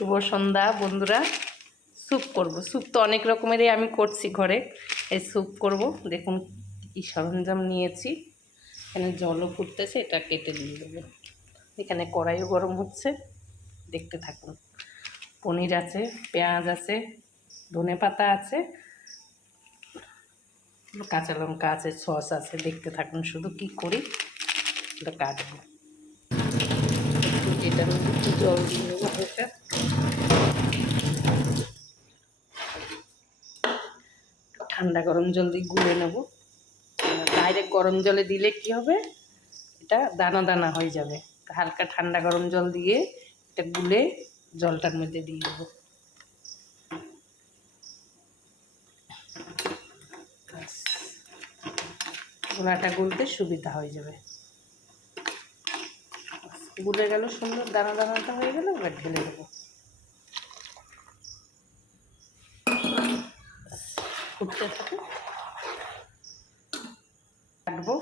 শুভ সন্ধ্যা বন্ধুরা। স্যুপ করব। স্যুপ তো অনেক রকমেরই আমি করছি ঘরে। এই স্যুপ করব। দেখুন কি সরঞ্জাম নিয়েছি। এখানে জলও ফুটতেছে, এটা কেটে দিয়ে দেবো। এখানে কড়াইও গরম হচ্ছে, দেখতে থাকুন। পনির আছে, পেঁয়াজ আছে, ধনেপাতা আছে, কাঁচা লঙ্কা আছে, সস আছে। দেখতে থাকুন শুধু কি করি। এটা কাটবো। এটা একটু জল দিয়ে দেবো হালকা। ঠান্ডা গরম জল দিয়ে গুলে নেব। ডাইরেক্ট গরম জলে দিলে কি হবে, এটা দানা দানা হয়ে যাবে। হালকা ঠান্ডা গরম জল দিয়ে এটা গুলে জলটার মধ্যে দিয়ে দেবো। গোলাটা গুলতে সুবিধা হয়ে যাবে। গুলে গেল, সুন্দর দানা দানাটা হয়ে গেল। এবার ঢেলে দেবো। ফুটতে থাকে, কাটবো।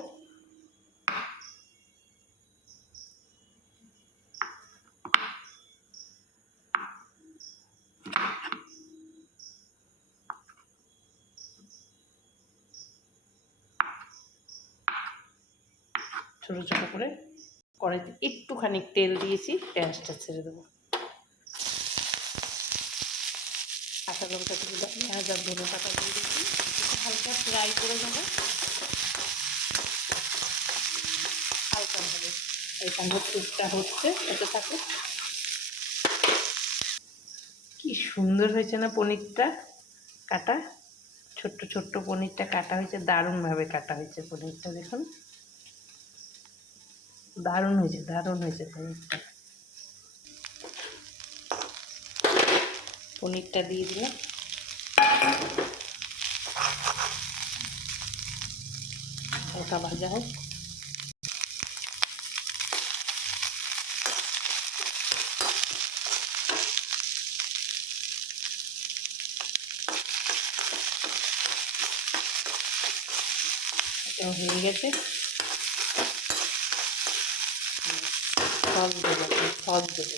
ছোটো ছোটো করে কড়াইতে একটুখানি তেল দিয়েছি, পেঁয়াজটা ছেড়ে দেবো। কাঁচা লঙ্কা দিয়ে পেঁয়াজ আর ধনেপাতা দিয়ে দিয়েছি, হালকা ফ্রাই করে নেবো হালকাভাবে। এখানে স্যুপটা হচ্ছে, এতে থাকে। কি সুন্দর হয়েছে না পনিরটা কাটা। ছোট্ট ছোট্ট পনিরটা কাটা হয়েছে, দারুণভাবে কাটা হয়েছে পনিরটা। দেখুন দারুণ হয়েছে, দারুণ হয়েছে পনিরটা। পনিরটা দিয়ে দিলাম। হালকা ভাজা হোক। এটাও হয়ে গেছে। সস দেবো, সস দেবো,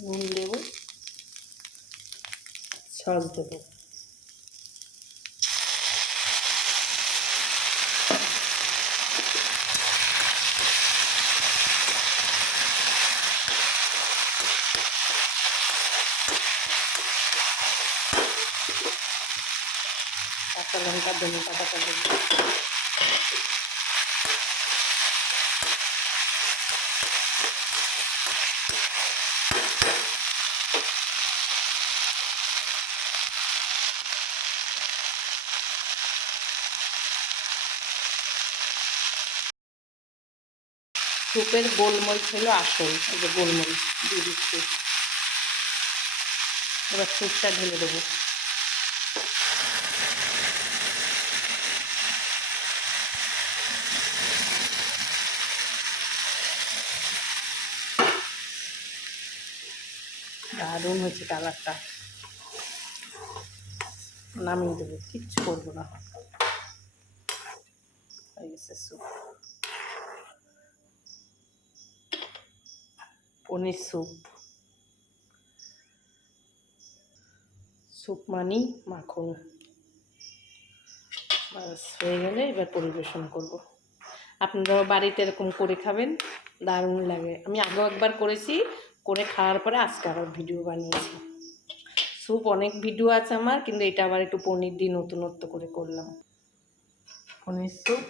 নুন দেবো, সস দেবো। কাঁচা লঙ্কা ধনেপাতাটা দেবো। স্যুপের গোলমরিচ হলো আসল। এই যে গোলমরিচ দিয়ে দিচ্ছি। এবার স্যুপটা ঢেলে দেবো। দারুণ হয়েছে কালারটা। নামিয়ে দেবো, কিচ্ছু করবো না। হয়ে গেছে স্যুপ, পনির স্যুপ। স্যুপ মানি মাখন। বাস হয়ে গেলে এবার পরিবেশন করব। আপনারাও বাড়িতে এরকম করে খাবেন, দারুণ লাগে। আমি আগেও একবার করেছি, করে খাওয়ার পরে আজকে আবার ভিডিও বানিয়েছি। স্যুপ অনেক ভিডিও আছে আমার, কিন্তু এটা আবার একটু পনির দিয়ে নতুনত্ব করে করলাম। পনির স্যুপ।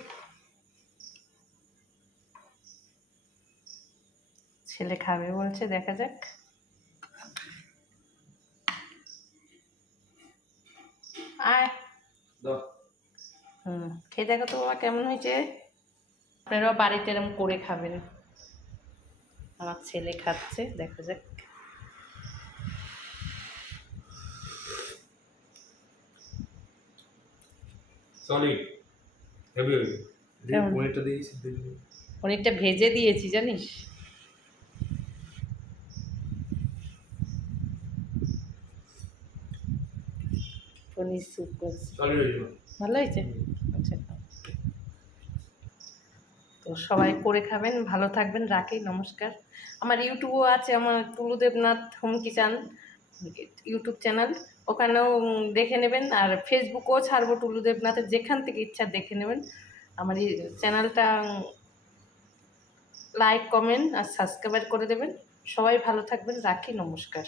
ছেলে খাবে বলছে, দেখা যাক। আয়, খেয়ে দেখো তো বাবা কেমন হয়েছে। আপনারাও বাড়িতে এরকম করে খাবেন। আমার ছেলে খাচ্ছে, দেখা যাক। Solid heavy heavy. পনিরটা দিয়েছি, পনিরটা ভেজে দিয়েছি জানিস। পনির স্যুপ করছি, সলিড হয়েছে। ভালো হয়েছে। আচ্ছা, তো তো সবাই করে খাবেন, ভালো থাকবেন, রাখি, নমস্কার। আমার ইউটিউবও আছে, আমার Tulu Debnath home kitchen YouTube channel, ওখানেও দেখে নেবেন। আর ফেসবুকেও ছাড়বো টুলু দেবনাথের, যেখান থেকে ইচ্ছা দেখে নেবেন। আমার এই চ্যানেলটা লাইক, কমেন্ট আর সাবস্ক্রাইব করে দেবেন। সবাই ভালো থাকবেন, রাখি, নমস্কার।